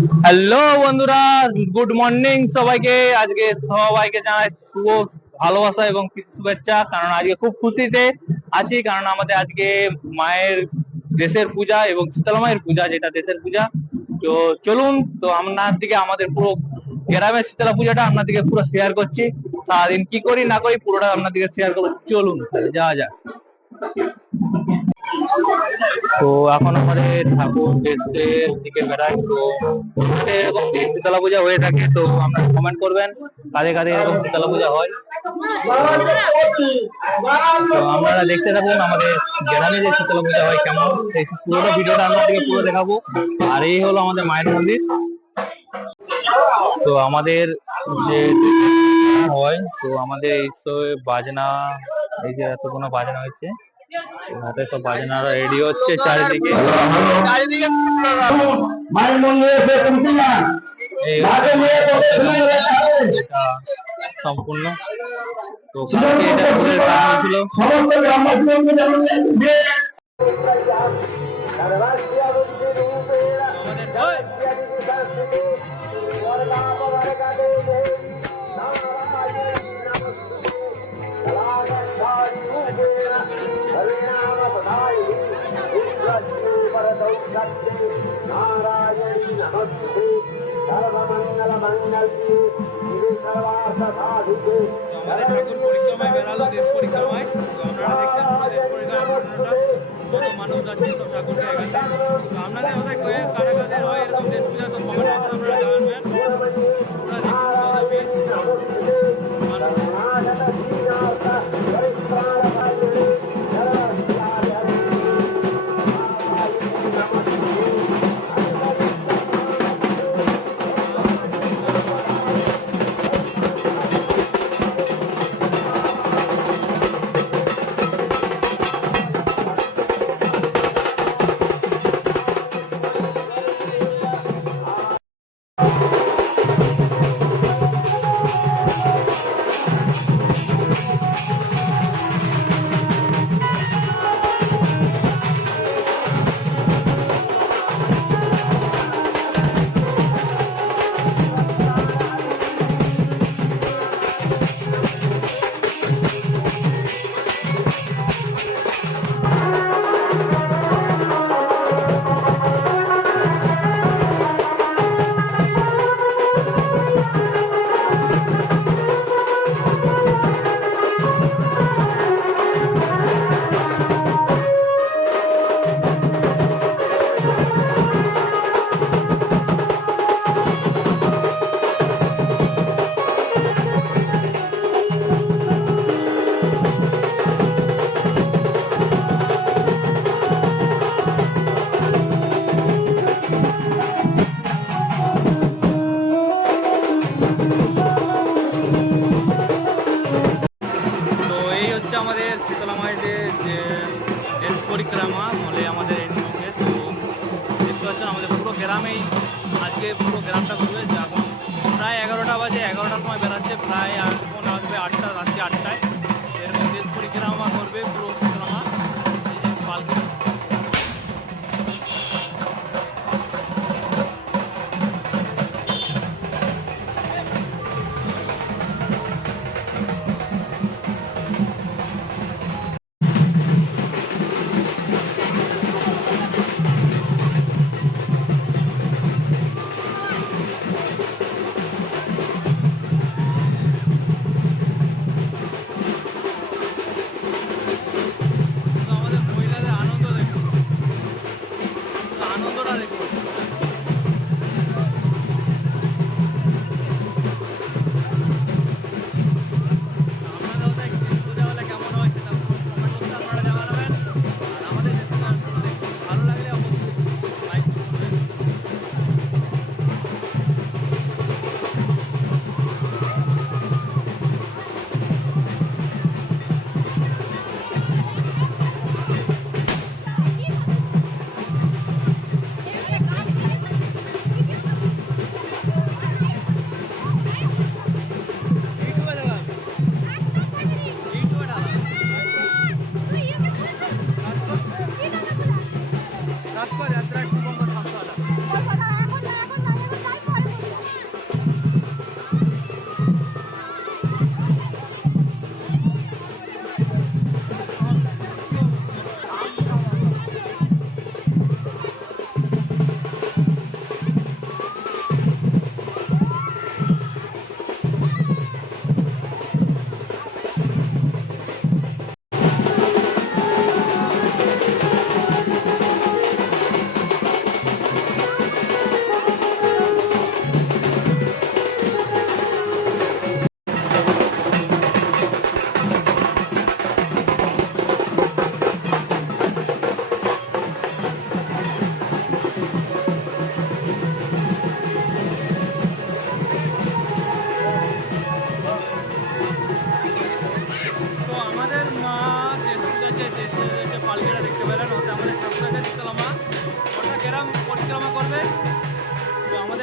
Hello বন্ধুরা, good morning সবাইকে। আজকে সবাইকে জানাই শুভ ভালোবাসা এবং শুভেচ্ছা। কারণ আজকে খুব খুশিতে আছি, কারণ আমাদের আজকে মায়ের দেশের পূজা এবং শীতলা মায়ের পূজা, যেটা দেশের পূজা। তো চলুন, তো আপনার আমাদের পুরো গ্রামের শীতলা পূজাটা আপনাদেরকে পুরো শেয়ার করছি। সারাদিন কি করি না করি পুরোটা আপনাদেরকে শেয়ার করবো। চলুন যাওয়া যাক। তো এখন আমাদের ঠাকুর দেশের দিকে বেড়ায়। তো এরকম শীতলা পূজা হয়ে থাকে, তো আপনারা কমেন্ট করবেন কাদের কাদের এরকম শীতলা পূজা হয়। তো আপনারা দেখতে থাকুন আমাদের গ্রামে যে শীতলা পূজা হয় কেমন, সেই পুরোটা ভিডিওটা আপনাদেরকে পুরো দেখাবো। আর এই হলো আমাদের মায়ের মন্দির। তো আমাদের যে হয়, তো আমাদের এই বাজনা, এই যে এত কোনো বাজনা হচ্ছে, হাতে সব বাজনারা রেডি হচ্ছে চারিদিকে। সম্পূর্ণ তো কালকে এটা ফুলের গান হয়েছিল। আমাদের ঠাকুর পরিক্রমায় বেড়ালো, দেশ পরিক্রমায়। তো আপনারা দেখছেন দেশ পরিক্রমাটা কত মানুষ যাচ্ছে সব ঠাকুরকে এগাতে। তো আপনাদের ওদের কারা কাদের হয় এরকম দেশ পূজা, তো কমেন্ট বক্সে আপনারা জানাবেন। পুরা দেখুন কত ভিড় আমাদের শীতলা মায়ের যে দেশ পরিক্রমা বলে আমাদের এই সঙ্গে। তো দেখতে পাচ্ছেন আমাদের পুরো গ্রামেই আজকে পুরো গ্রামটা ঘুরবে। এখন প্রায় 11টা বাজে, 11টার সময় বেড়াচ্ছে, প্রায় এখন আসবে 8টা, রাত্রি 8টায়। এরকম দেশ পরিক্রমা করবে পুরো শীতলা মা পালকি।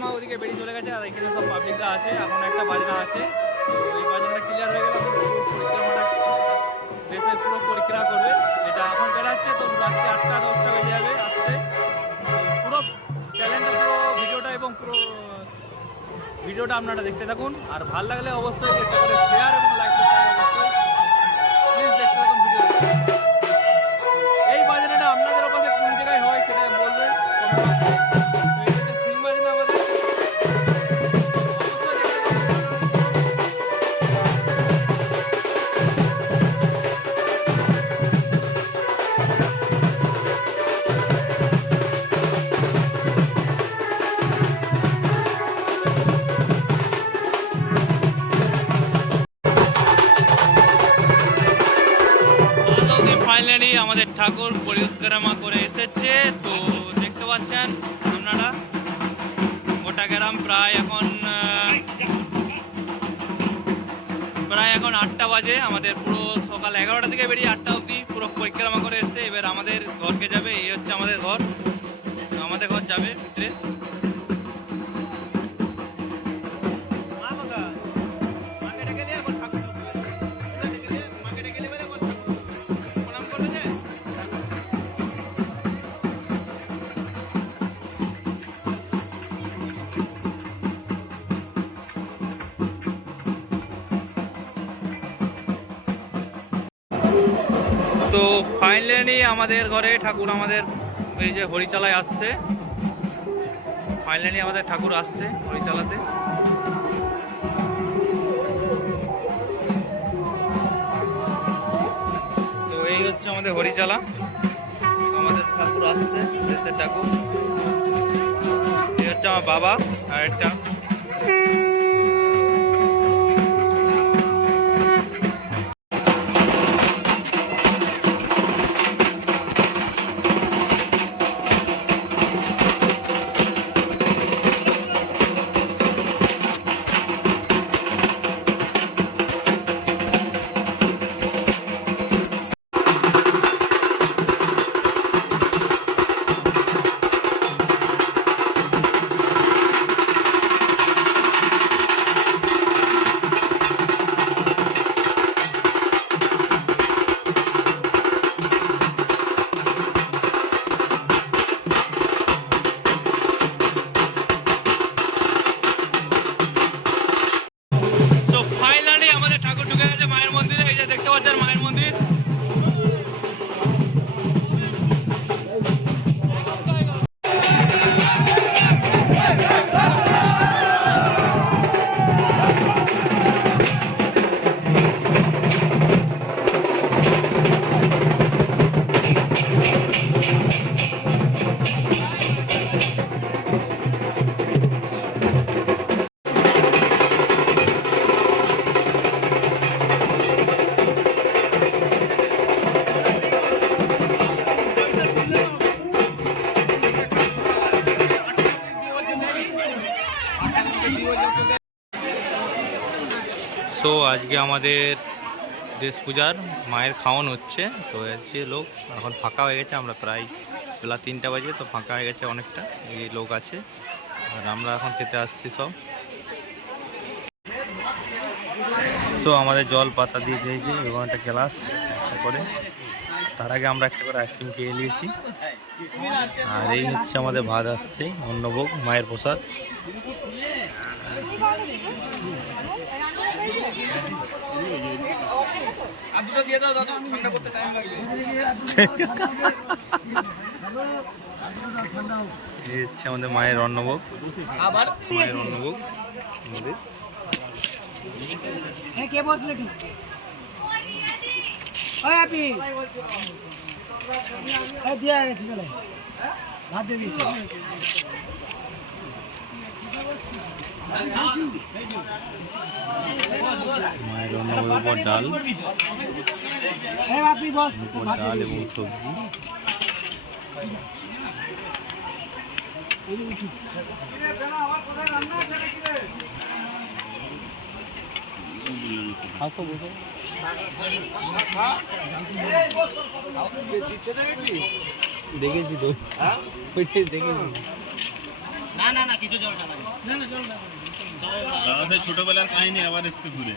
মা ওদিকে বেরিয়ে চলে গেছে আর এখানে সব পাবলিকরা আছে। এখন একটা বাজনা আছে, তো এই বাজনাটা ক্লিয়ার হয়ে গেলে পরিক্রমাটা দেশের পুরো পরিক্রমা করবে। এটা এখন বেরাচ্ছে, তো রাত্রি 8টা 10টা বেজে যাবে আসতে। পুরো চ্যানেলটা পুরো ভিডিওটা এবং পুরো ভিডিওটা আপনারা দেখতে থাকুন। আর ভালো লাগলে অবশ্যই একটা করে শেয়ার এবং লাইক করতে হবে অবশ্যই। প্লিজ দেখতে থাকুন ভিডিও। এই বাজনাটা আপনাদের কাছে কোন জায়গায় হয় সেটা বলবেন। সিং বাজনা আমাদের ফাইনালি আমাদের ঠাকুর পরিক্রমা করে এসেছে। তো দেখতে পাচ্ছেন আপনারা গোটা গ্রাম প্রায় এখন 8টা বাজে। আমাদের পুরো সকাল 11টা থেকে বেরিয়ে 8টা অবধি পুরো পরিক্রমা করে এসছে। এবার আমাদের ঘরকে যাবে, এই হচ্ছে আমাদের ঘর। আমাদের ঘর যাবে ভিতরে। তো ফাইনালি আমাদের ঘরে ঠাকুর আমাদের এই যে হরিচালায় আসছে। ফাইনালি আমাদের ঠাকুর আসছে হরিচালাতে। তো এই হচ্ছে আমাদের হরিচালা, আমাদের ঠাকুর আসছে, দেশের ঠাকুর। এই হচ্ছে আমার বাবা আর একটা। দেখতে পাচ্ছেন মায়ের মন্দির। সো আজকে আমাদের দেশ পূজার মায়ের খাওয়ান হচ্ছে। তো যে লোক এখন ফাঁকা হয়ে গেছে, আমরা প্রায় বেলা 3টা বাজে, তো ফাঁকা হয়ে গেছে অনেকটা, এই লোক আছে। আর আমরা এখন খেতে আসছি সব। তো আমাদের জল পাতা দিয়ে দিয়েছে এবং একটা গ্লাস করে, তার আগে আমরা একটা করে আইসক্রিম খেয়ে নিয়েছি। আর এই হচ্ছে আমাদের ভাত আসছে, অন্নভোগ মায়ের প্রসাদ। এই হচ্ছে আমাদের মায়ের অন্নভোগ, মায়ের অন্নভোগ আমাদের। কে বসবে কি ওই আপনি এই দিয়ে গেছি বলে ভাত দিয়ে দিয়েছি। মায়ের অন্নভোগের উপর ডাল, আপনি বস ডাল এবং সবজি। দেখেছি তো, দেখেছি। দাদা সেই ছোটবেলার কাহিনী আবার একটু ঘুরে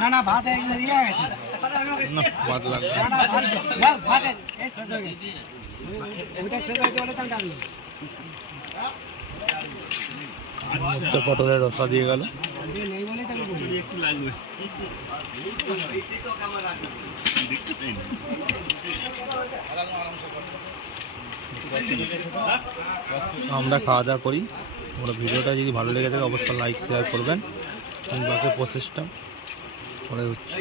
না না ভাত এগুলো দিয়ে গেছে ভাত লাগবে না না ভাত ভাত এই ছোট হয়ে গেছে ওটা ছোট হয়ে গেলে তাহলে আমি পটলের রসা দিয়ে গেল নেই বলে তাহলে বলি একটু লাগবে আমরা খাওয়া দাওয়া করি। আমরা ভিডিওটা যদি ভালো লেগে থাকে অবশ্যই লাইক শেয়ার করবেন। বাকি প্রসেসটা পরে হচ্ছে